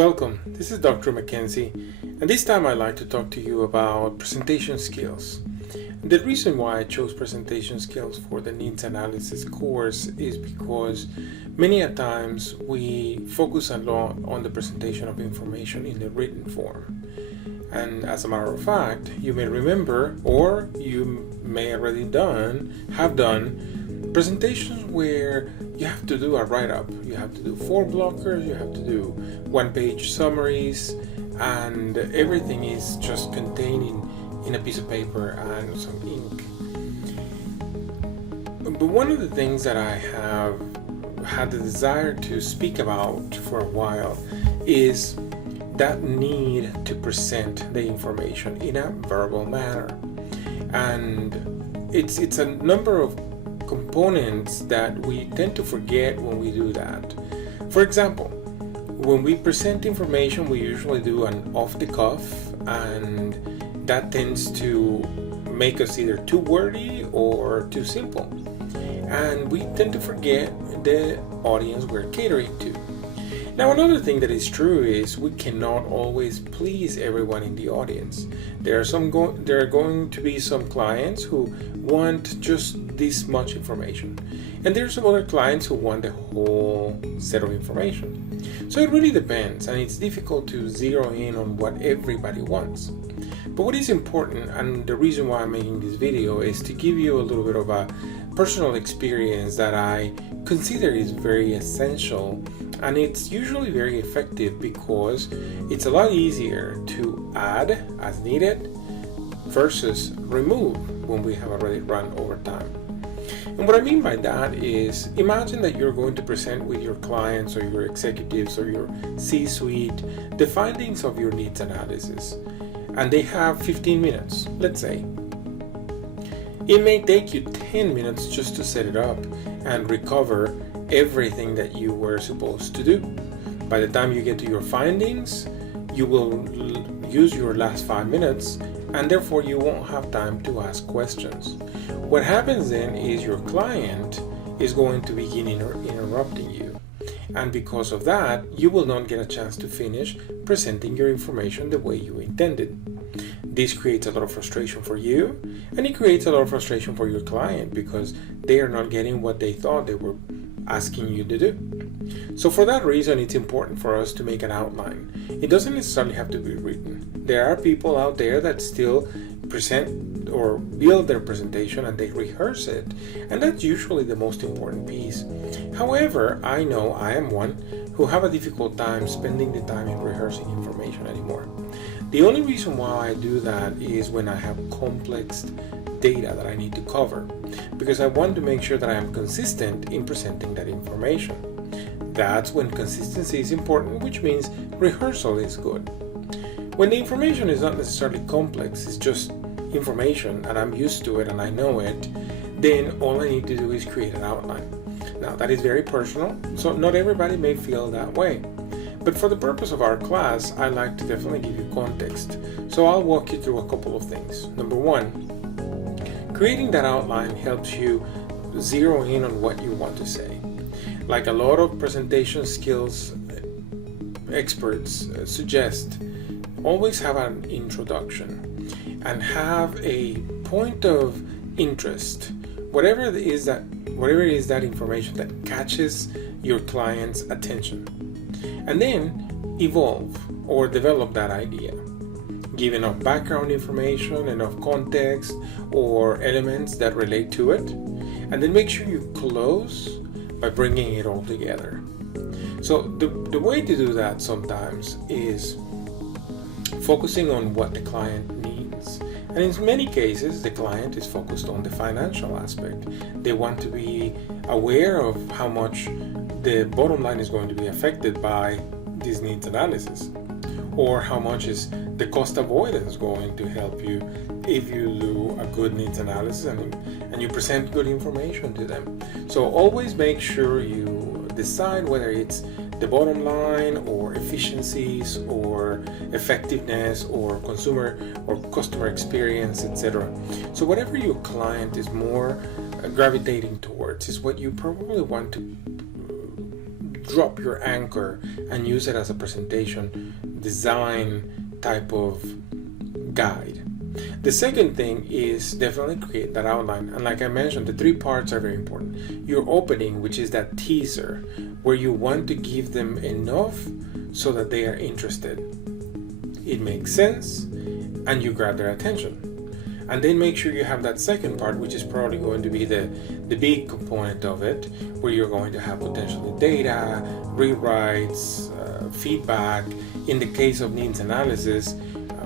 Welcome, this is Dr. Mackenzie, and this time I'd like to talk to you about presentation skills. The reason why I chose presentation skills for the needs analysis course is because many a times we focus a lot on the presentation of information in the written form. And as a matter of fact, you may remember, or you may already have done presentations where you have to do a write-up. You have to do 4 blockers, you have to do 1-page summaries, and everything is just contained in a piece of paper and some ink. But one of the things that I have had the desire to speak about for a while is that need to present the information in a verbal manner. And it's a number of components that we tend to forget when we do that. For example, when we present information, we usually do an off the cuff, and that tends to make us either too wordy or too simple. And we tend to forget the audience we're catering to. Now, another thing that is true is we cannot always please everyone in the audience. There are going to be some clients who want just this much information, and there are some other clients who want the whole set of information. So it really depends, and it's difficult to zero in on what everybody wants. But what is important, and the reason why I'm making this video, is to give you a little bit of a personal experience that I consider is very essential, and it's usually very effective because it's a lot easier to add as needed versus remove when we have already run over time. And what I mean by that is, imagine that you're going to present with your clients or your executives or your C-suite the findings of your needs analysis, and they have 15 minutes, let's say. It may take you 10 minutes just to set it up and recover everything that you were supposed to do. By the time you get to your findings, you will use your last 5 minutes, and therefore you won't have time to ask questions. What happens then is your client is going to begin interrupting you, and because of that, you will not get a chance to finish presenting your information the way you intended. This creates a lot of frustration for you, and it creates a lot of frustration for your client because they are not getting what they thought they were asking you to do. So for that reason, it's important for us to make an outline. It doesn't necessarily have to be written. There are people out there that still present or build their presentation and they rehearse it, and that's usually the most important piece. However, I know I am one who have a difficult time spending the time in rehearsing information anymore. The only reason why I do that is when I have complex data that I need to cover, because I want to make sure that I am consistent in presenting that information. That's when consistency is important, which means rehearsal is good. When the information is not necessarily complex, it's just information and I'm used to it and I know it, then all I need to do is create an outline. Now, that is very personal, so not everybody may feel that way. But for the purpose of our class, I like to definitely give you context. So I'll walk you through a couple of things. Number one, creating that outline helps you zero in on what you want to say. Like a lot of presentation skills experts suggest, always have an introduction and have a point of interest. Whatever it is that information that catches your client's attention. And then evolve or develop that idea. Give enough background information, enough context or elements that relate to it, and then make sure you close by bringing it all together. So the way to do that sometimes is focusing on what the client needs. And in many cases, the client is focused on the financial aspect. They want to be aware of how much the bottom line is going to be affected by this needs analysis, or how much is the cost avoidance going to help you if you do a good needs analysis and you present good information to them. So always make sure you decide whether it's the bottom line or efficiencies or effectiveness or consumer or customer experience, etc. So whatever your client is more gravitating towards is what you probably want to drop your anchor and use it as a presentation design type of guide. The second thing is definitely create that outline. And like I mentioned, the 3 parts are very important. Your opening, which is that teaser, where you want to give them enough so that they are interested. It makes sense, and you grab their attention. And then make sure you have that second part, which is probably going to be the big component of it, where you're going to have potentially data, rewrites, feedback. In the case of needs analysis,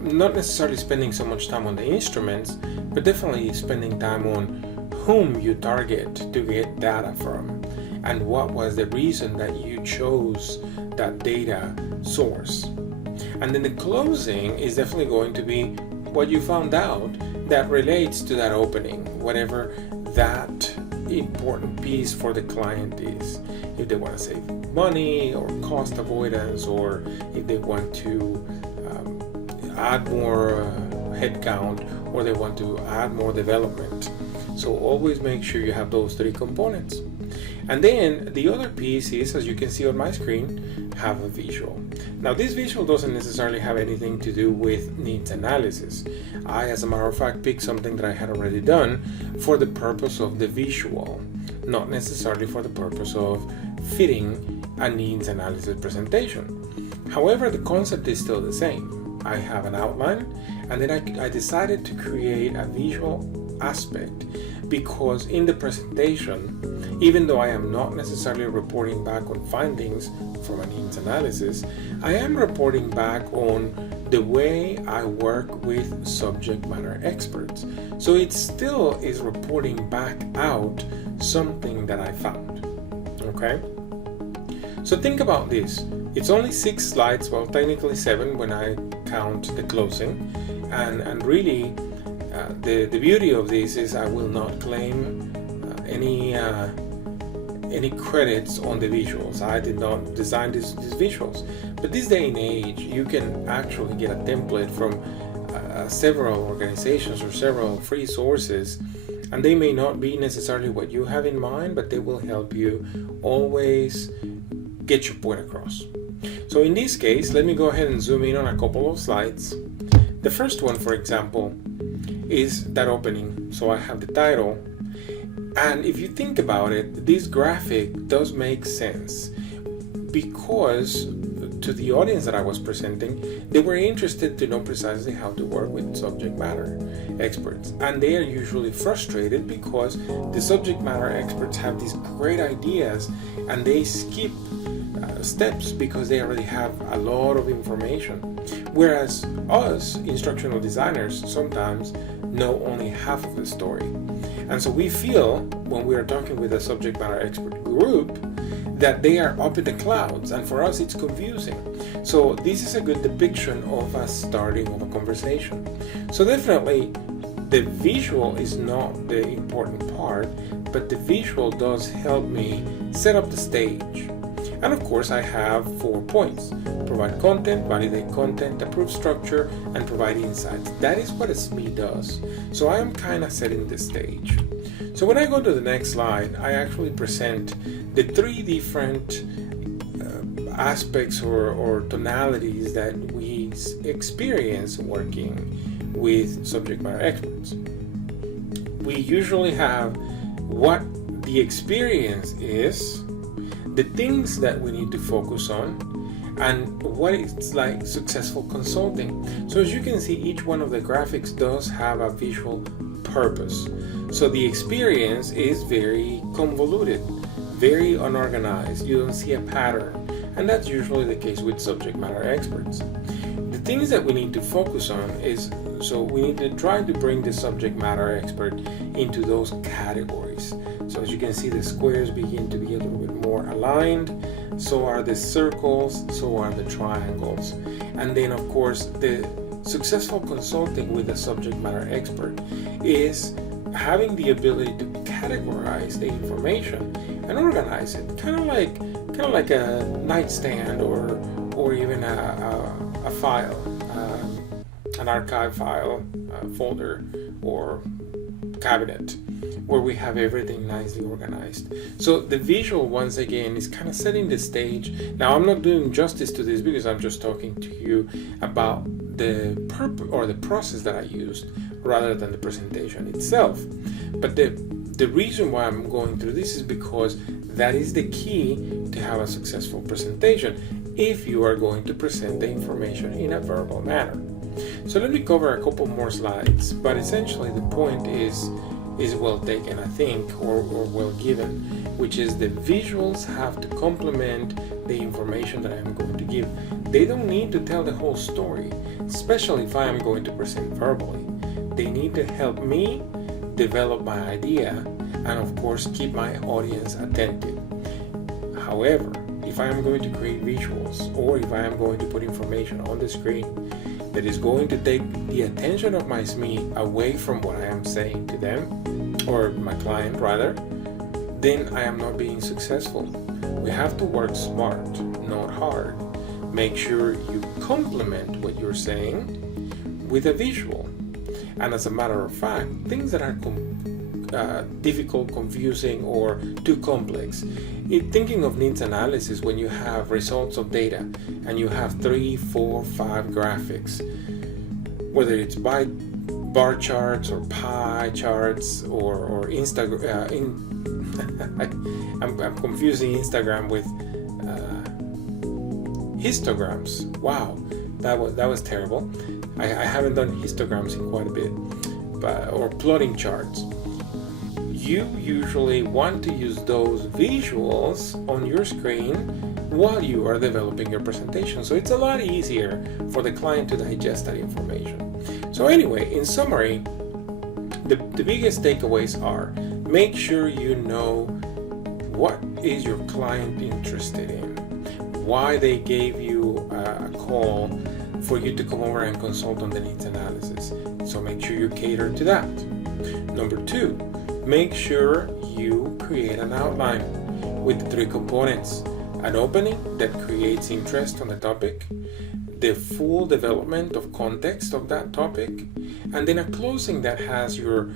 not necessarily spending so much time on the instruments, but definitely spending time on whom you target to get data from, and what was the reason that you chose that data source. And then the closing is definitely going to be what you found out that relates to that opening, whatever that important piece for the client is. If they want to save money or cost avoidance, or if they want to add more headcount, or they want to add more development. So always make sure you have those 3 components. And then the other piece is, as you can see on my screen, have a visual. Now this visual doesn't necessarily have anything to do with needs analysis. I, as a matter of fact, picked something that I had already done for the purpose of the visual, not necessarily for the purpose of fitting a needs analysis presentation. However, the concept is still the same. I have an outline, and then I decided to create a visual aspect, because in the presentation, even though I am not necessarily reporting back on findings from a needs analysis, I am reporting back on the way I work with subject matter experts. So it still is reporting back out something that I found. Okay? So think about this. It's only 6 slides, well, technically 7 when I count the closing, and really the beauty of this is I will not claim any credits on the visuals. I did not design these visuals, but this day and age you can actually get a template from several organizations or several free sources, and they may not be necessarily what you have in mind, but they will help you always get your point across. So in this case, let me go ahead and zoom in on a couple of slides. The first one, for example, is that opening. So I have the title, and if you think about it, this graphic does make sense, because to the audience that I was presenting, they were interested to know precisely how to work with subject matter experts, and they are usually frustrated because the subject matter experts have these great ideas and they skip steps because they already have a lot of information, whereas us instructional designers sometimes know only half of the story. And so we feel, when we are talking with a subject matter expert group, that they are up in the clouds, and for us it's confusing. So this is a good depiction of us starting of a conversation. So definitely the visual is not the important part, but the visual does help me set up the stage. And of course I have 4 points: provide content, validate content, approve structure, and provide insights. That is what a SME does. So I am kind of setting the stage. So when I go to the next slide, I actually present the 3 different aspects or tonalities that we experience working with subject matter experts. We usually have what the experience is, the things that we need to focus on, and what it's like successful consulting. So as you can see, each one of the graphics does have a visual purpose. So the experience is very convoluted, very unorganized. You don't see a pattern, and that's usually the case with subject matter experts. The things that we need to focus on is, so we need to try to bring the subject matter expert into those categories. So as you can see, the squares begin to be a little bit more aligned, so are the circles, so are the triangles. And then of course the successful consulting with a subject matter expert is having the ability to categorize the information and organize it, kind of like a nightstand or even a file, an archive file, folder, or cabinet where we have everything nicely organized. So the visual, once again, is kind of setting the stage. Now, I'm not doing justice to this because I'm just talking to you about the purpose or the process that I used rather than the presentation itself. But the reason why I'm going through this is because that is the key to have a successful presentation if you are going to present the information in a verbal manner. So let me cover a couple more slides, but essentially the point is well taken, I think, or well given, which is the visuals have to complement the information that I'm going to give. They don't need to tell the whole story, especially if I am going to present verbally. They need to help me develop my idea and, of course, keep my audience attentive. However, if I am going to create visuals or if I am going to put information on the screen that is going to take the attention of my SME away from what I am saying to them, or my client rather, then I am not being successful. We have to work smart, not hard. Make sure you complement what you're saying with a visual. And as a matter of fact, things that are difficult, confusing, or too complex. Thinking of needs analysis, when you have results of data and you have 3, 4, 5 graphics, whether it's by bar charts or pie charts or Instagram. I'm confusing Instagram with histograms. Wow, that was terrible. I haven't done histograms in quite a bit, or plotting charts. You usually want to use those visuals on your screen while you are developing your presentation, so it's a lot easier for the client to digest that information. So anyway, in summary, the biggest takeaways are: make sure you know what is your client interested in, why they gave you a call for you to come over and consult on the needs analysis. So make sure you cater to that. Number 2, make sure you create an outline with the 3 components: an opening that creates interest on the topic, the full development of context of that topic, and then a closing that has your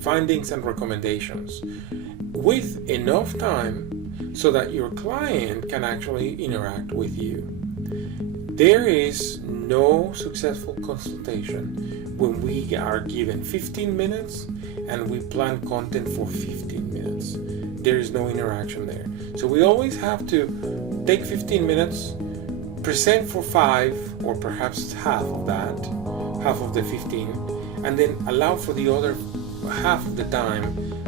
findings and recommendations with enough time so that your client can actually interact with you. There is no successful consultation when we are given 15 minutes and we plan content for 15 minutes. There is no interaction there. So we always have to take 15 minutes, present for 5 or perhaps half of that, half of the 15, and then allow for the other half of the time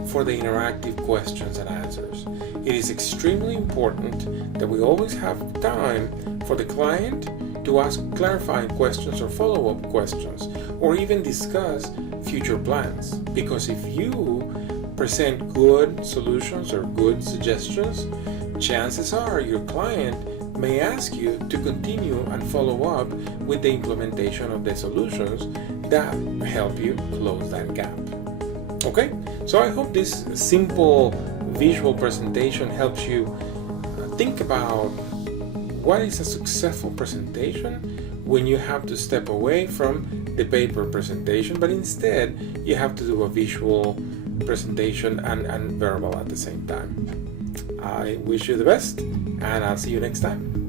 for the interactive questions and answers. It is extremely important that we always have time for the client to ask clarifying questions or follow-up questions, or even discuss future plans. Because if you present good solutions or good suggestions, chances are your client may ask you to continue and follow up with the implementation of the solutions that help you close that gap. Okay, so I hope this simple visual presentation helps you think about what is a successful presentation when you have to step away from the paper presentation, but instead you have to do a visual presentation and verbal at the same time. I wish you the best, and I'll see you next time.